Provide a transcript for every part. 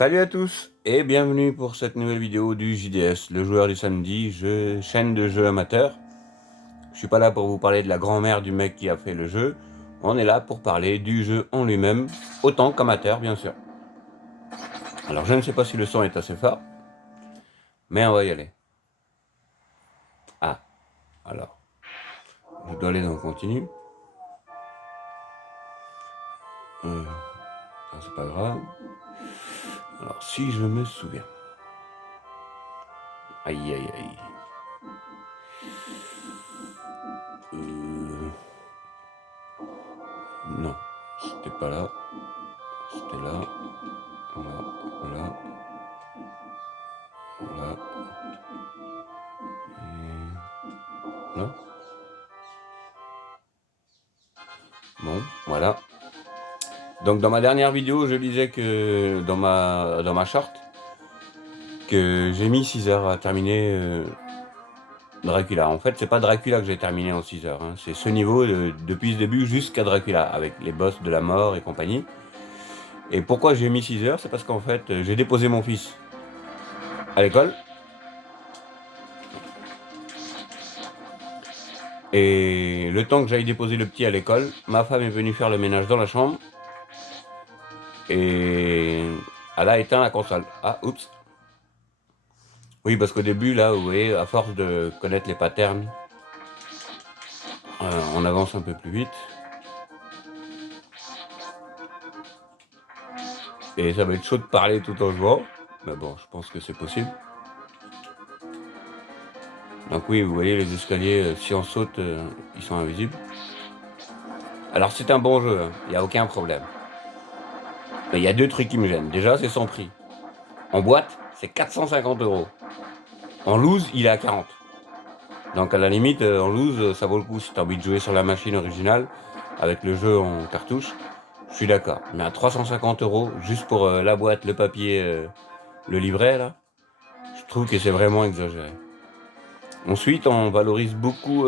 Salut à tous et bienvenue pour cette nouvelle vidéo du JDS, le joueur du samedi, chaîne de jeux amateur. Je suis pas là pour vous parler de la grand-mère du mec qui a fait le jeu, on est là pour parler du jeu en lui-même, autant qu'amateur bien sûr. Alors je ne sais pas si le son est assez fort, mais on va y aller. Ah, alors, je dois aller dans continu. C'est pas grave. Alors si je me souviens. Aïe aïe aïe. Non, c'était pas là. C'était là. Là. Là. Là. Et là. Bon, voilà. Donc dans ma dernière vidéo, je disais que dans ma short, que j'ai mis 6 heures à terminer Dracula. En fait, c'est pas Dracula que j'ai terminé en 6 heures, hein. C'est ce niveau depuis ce début jusqu'à Dracula, avec les boss de la mort et compagnie. Et pourquoi j'ai mis 6 heures? C'est parce qu'en fait, j'ai déposé mon fils à l'école. Et le temps que j'aille déposer le petit à l'école, ma femme est venue faire le ménage dans la chambre. Et elle a éteint la console. Ah, oups. Oui, parce qu'au début, là, vous voyez, à force de connaître les patterns, on avance un peu plus vite. Et ça va être chaud de parler tout en jouant. Mais bon, je pense que c'est possible. Donc oui, vous voyez les escaliers, si on saute, ils sont invisibles. Alors c'est un bon jeu, hein, il n'y a aucun problème. Mais il y a deux trucs qui me gênent. Déjà, c'est son prix. En boîte, c'est 450 €. En loose, il est à 40. Donc à la limite, en loose, ça vaut le coup si tu as envie de jouer sur la machine originale, avec le jeu en cartouche, je suis d'accord. Mais à 350 € juste pour la boîte, le papier, le livret, là, je trouve que c'est vraiment exagéré. Ensuite, on valorise beaucoup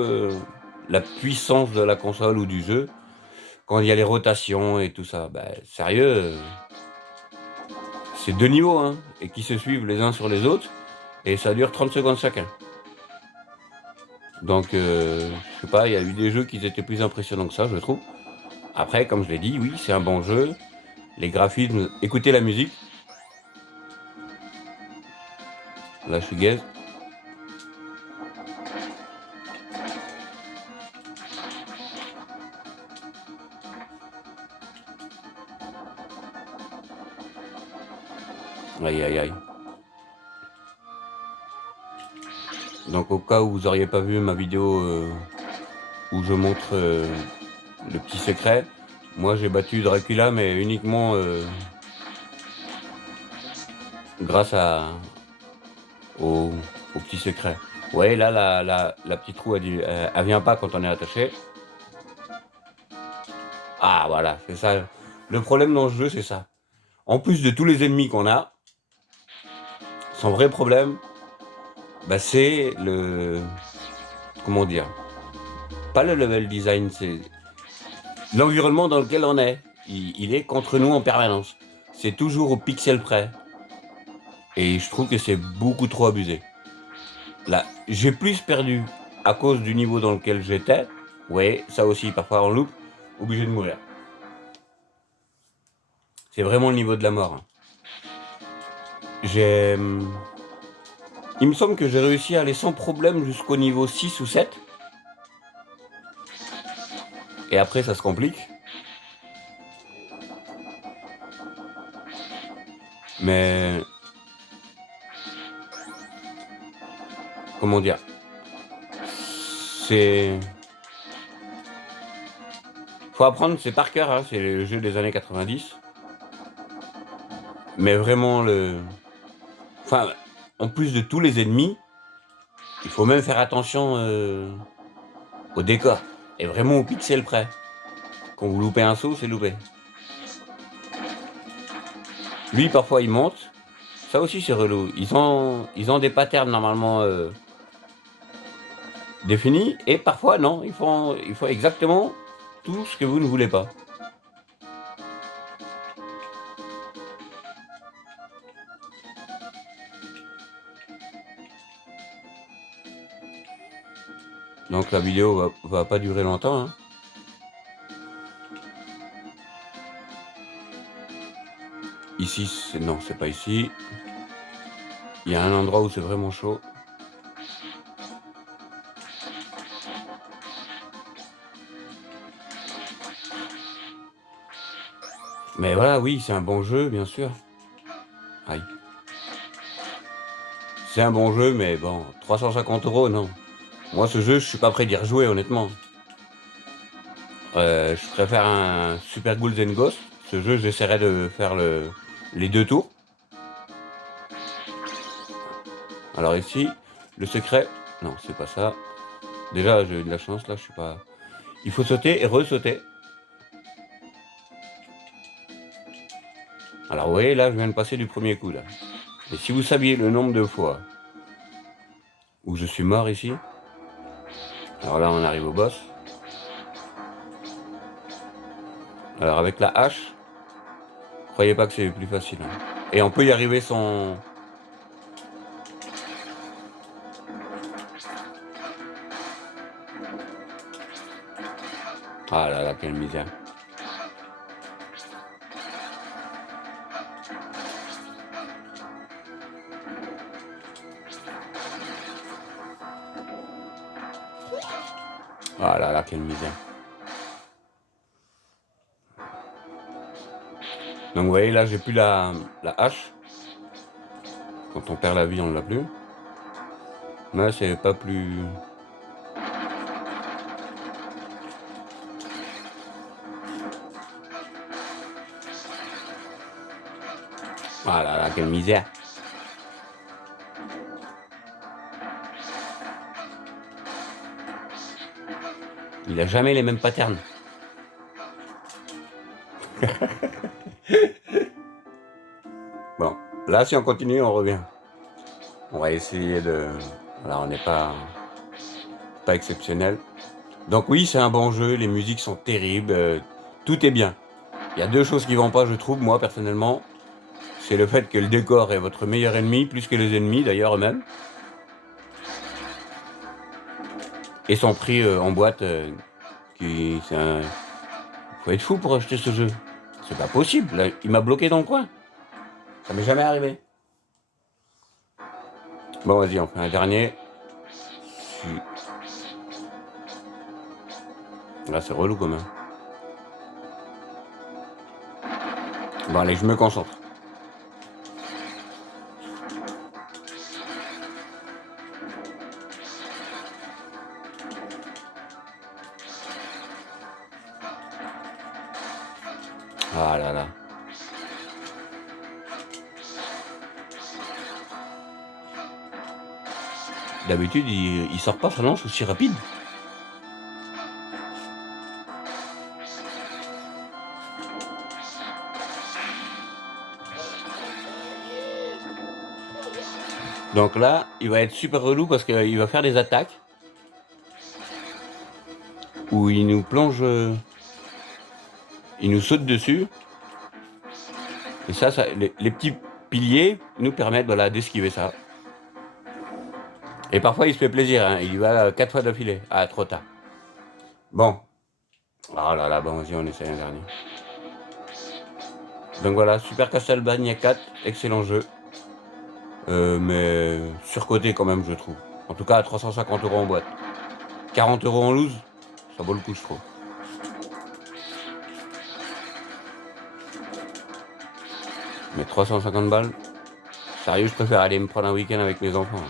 la puissance de la console ou du jeu, quand il y a les rotations et tout ça. Bah, sérieux, c'est deux niveaux, hein, et qui se suivent les uns sur les autres, et ça dure 30 secondes chacun. Donc, je sais pas, il y a eu des jeux qui étaient plus impressionnants que ça, je trouve. Après, comme je l'ai dit, oui, c'est un bon jeu. Les graphismes, écoutez la musique. Là, je suis gaze. Aïe, aïe, aïe. Donc, au cas où vous auriez pas vu ma vidéo où je montre le petit secret, moi j'ai battu Dracula, mais uniquement grâce au petit secret. Vous voyez là, la petite roue, elle vient pas quand on est attaché. Ah voilà, c'est ça. Le problème dans ce jeu, c'est ça. En plus de tous les ennemis qu'on a, son vrai problème, bah, c'est le... Comment dire? Pas le level design, c'est l'environnement dans lequel on est. Il est contre nous en permanence. C'est toujours au pixel près. Et je trouve que c'est beaucoup trop abusé. Là, j'ai plus perdu à cause du niveau dans lequel j'étais. Ouais, ça aussi, parfois en loupe, obligé de mourir. C'est vraiment le niveau de la mort, hein. Il me semble que j'ai réussi à aller sans problème jusqu'au niveau 6 ou 7. Et après, ça se complique. Mais... Comment dire? C'est... Faut apprendre, c'est par cœur, hein, c'est le jeu des années 90. Mais vraiment, Enfin, en plus de tous les ennemis, il faut même faire attention au décor. Et vraiment au pixel près. Quand vous loupez un saut, c'est loupé. Lui, parfois, il monte. Ça aussi, c'est relou. Ils ont des patterns normalement définis. Et parfois, non. Ils font exactement tout ce que vous ne voulez pas. Donc la vidéo va pas durer longtemps, hein. Ici, non, c'est pas ici. Il y a un endroit où c'est vraiment chaud. Mais voilà, oui, c'est un bon jeu, bien sûr. Aïe. C'est un bon jeu, mais bon, 350 €, non. Moi, ce jeu, je suis pas prêt d'y rejouer, honnêtement. Je préfère un Super Ghouls and Ghosts. Ce jeu, j'essaierai de faire les 2 tours. Alors ici, le secret... Non, c'est pas ça. Déjà, j'ai eu de la chance, là, je suis pas... Il faut sauter et re-sauter. Alors, vous voyez, là, je viens de passer du premier coup, là. Et si vous saviez le nombre de fois où je suis mort ici... Alors là, on arrive au boss. Alors, avec la hache, croyez pas que c'est plus facile, hein. Et on peut y arriver sans... Ah là là, quelle misère. Ah là là, quelle misère. Donc vous voyez, là, j'ai plus la hache. Quand on perd la vie, on ne l'a plus. Mais c'est pas plus... Ah là là, quelle misère. Il a jamais les mêmes patterns. Bon, là, si on continue, on revient. On va essayer de... Voilà, on n'est pas exceptionnel. Donc oui, c'est un bon jeu, les musiques sont terribles, tout est bien. Il y a 2 choses qui vont pas, je trouve, moi, personnellement. C'est le fait que le décor est votre meilleur ennemi, plus que les ennemis, d'ailleurs, eux-mêmes. Et son prix en boîte, c'est un... Faut être fou pour acheter ce jeu. C'est pas possible, là, il m'a bloqué dans le coin. Ça m'est jamais arrivé. Bon, vas-y, on fait un dernier. Là, c'est relou quand même. Bon, allez, je me concentre. Ah là là. D'habitude, il sort pas sa lance aussi rapide. Donc là, il va être super relou parce qu'il va faire des attaques où il nous plonge, il nous saute dessus. Et ça les petits piliers nous permettent, voilà, d'esquiver ça. Et parfois, il se fait plaisir, hein, il y va 4 fois d'affilée. Ah, trop tard. Bon. Oh là là, bon, vas-y, on essaie un dernier. Donc voilà, Super Castlevania 4, excellent jeu. Mais surcoté quand même, je trouve. En tout cas, à 350 € en boîte. 40 € en loose, ça vaut le coup, je trouve. Mais 350 balles, sérieux, je préfère aller me prendre un week-end avec mes enfants.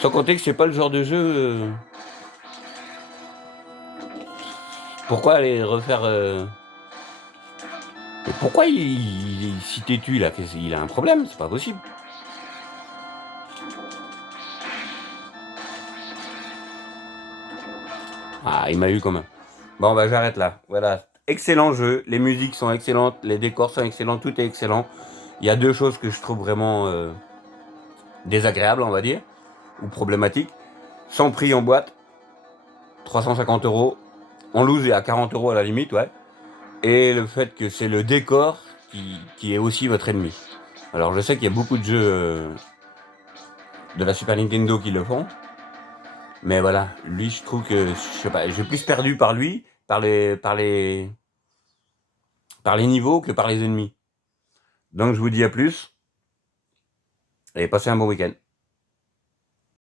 Sans compter que c'est pas le genre de jeu... Pourquoi aller refaire... Mais pourquoi si t'es là, il a un problème, c'est pas possible. Ah, il m'a eu quand même. Bon, bah j'arrête là. Voilà, excellent jeu, les musiques sont excellentes, les décors sont excellents, tout est excellent. Il y a 2 choses que je trouve vraiment désagréables, on va dire, ou problématiques. Sans prix en boîte, 350 €. En loose, et à 40 € à la limite, ouais. Et le fait que c'est le décor qui est aussi votre ennemi. Alors je sais qu'il y a beaucoup de jeux de la Super Nintendo qui le font. Mais voilà, lui, je trouve que, je sais pas, j'ai plus perdu par lui, par les niveaux que par les ennemis. Donc je vous dis à plus, et passez un bon week-end.